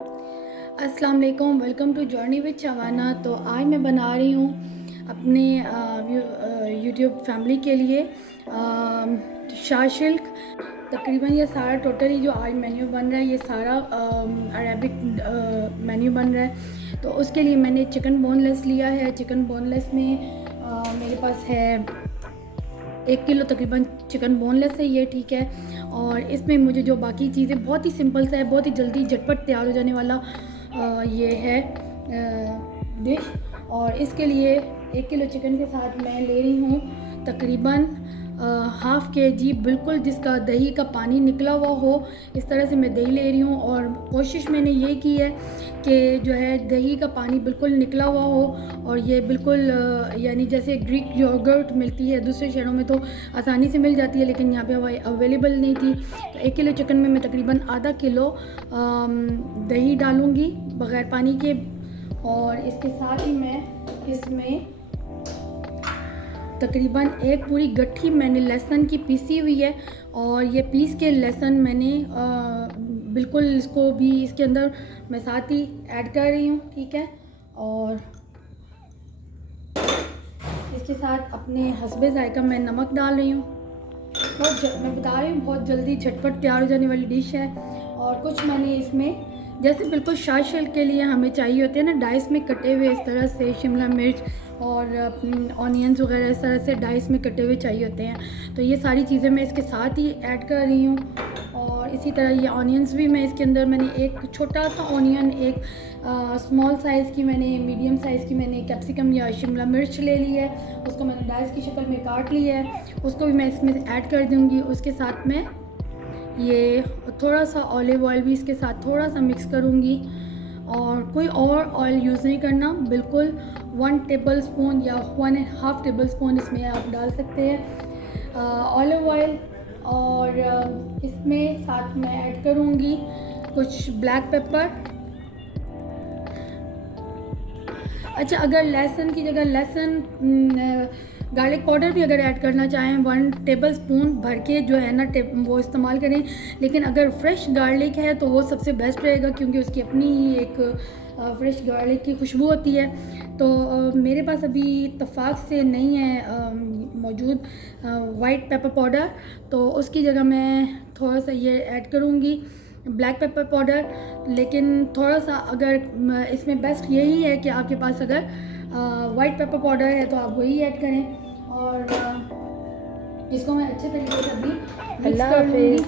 अस्सलाम वालेकुम, welcome to journey with Shabana. तो आज मैं बना रही हूँ अपने यूट्यूब फैमिली के लिए शाशिल्क। तकरीबन ये सारा टोटली जो आज मेन्यू बन रहा है ये सारा अरेबिक मेन्यू बन रहा है। तो उसके लिए मैंने चिकन बोनलेस लिया है। चिकन बोनलेस में मेरे पास है 1 किलो तकरीबन चिकन बोनलेस है ये, ठीक है। और इसमें मुझे जो बाकी चीज़ें बहुत ही सिंपल सा है, बहुत ही जल्दी झटपट तैयार हो जाने वाला ये है डिश। और इसके लिए 1 किलो चिकन के साथ मैं ले रही हूँ तकरीबन हाफ़ kg बिल्कुल जिसका दही का पानी निकला हुआ हो, इस तरह से मैं दही ले रही हूँ। और कोशिश मैंने ये की है कि जो है दही का पानी बिल्कुल निकला हुआ हो, और ये बिल्कुल यानी जैसे ग्रीक योगर्ट मिलती है दूसरे शहरों में तो आसानी से मिल जाती है, लेकिन यहाँ पे अवेलेबल नहीं थी। तो 1 किलो चिकन में मैं तकरीबन आधा किलो दही डालूँगी बग़ैर पानी के। और इसके साथ ही मैं इसमें तकरीबन एक पूरी गट्ठी मैंने लहसुन की पीसी हुई है, और ये पीस के लहसुन मैंने बिल्कुल इसको भी इसके अंदर मैं साथ ही ऐड कर रही हूँ, ठीक है। और इसके साथ अपने हस्बे ज़ायका मैं नमक डाल रही हूँ। मैं बता रही हूँ बहुत जल्दी झटपट तैयार हो जाने वाली डिश है। और कुछ मैंने इसमें जैसे बिल्कुल शाशिल्क के लिए हमें चाहिए होते हैं ना डाइस में कटे हुए, इस तरह से शिमला मिर्च और ऑनियंस वगैरह इस तरह से डाइस में कटे हुए चाहिए होते हैं। तो ये सारी चीज़ें मैं इसके साथ ही ऐड कर रही हूँ। और इसी तरह ये ऑनियंस भी मैं इसके अंदर मैंने एक छोटा सा ऑनियन, एक स्मॉल साइज़ की मैंने मीडियम साइज़ की मैंने कैप्सिकम या शिमला मिर्च ले ली है, उसको मैंने डाइस की शक्ल में काट ली है, उसको भी मैं इसमें ऐड कर दूँगी। उसके साथ में ये थोड़ा सा ऑलिव ऑयल भी इसके साथ थोड़ा सा मिक्स करूँगी। और कोई और ऑयल यूज़ नहीं करना, बिल्कुल 1 टेबल स्पून या 1.5 टेबल स्पून इसमें आप डाल सकते हैं ऑलिव ऑयल। और इसमें साथ में ऐड करूँगी कुछ ब्लैक पेपर। अच्छा, अगर लहसुन की जगह गार्लिक पाउडर भी अगर ऐड करना चाहें 1 टेबल स्पून भर के जो है ना वो इस्तेमाल करें। लेकिन अगर फ्रेश गार्लिक है तो वो सबसे बेस्ट रहेगा, क्योंकि उसकी अपनी ही एक फ्रेश गार्लिक की खुशबू होती है। तो मेरे पास अभी इत्तेफाक से नहीं है मौजूद वाइट पेपर पाउडर, तो उसकी जगह मैं थोड़ा सा ये ऐड करूँगी ब्लैक पेपर पाउडर। लेकिन थोड़ा सा अगर इसमें बेस्ट यही है कि आपके पास अगर वाइट पेपर पाउडर है तो आप वही ऐड करें। और इसको मैं अच्छे तरीके से अभी मिक्स कर लूँगी।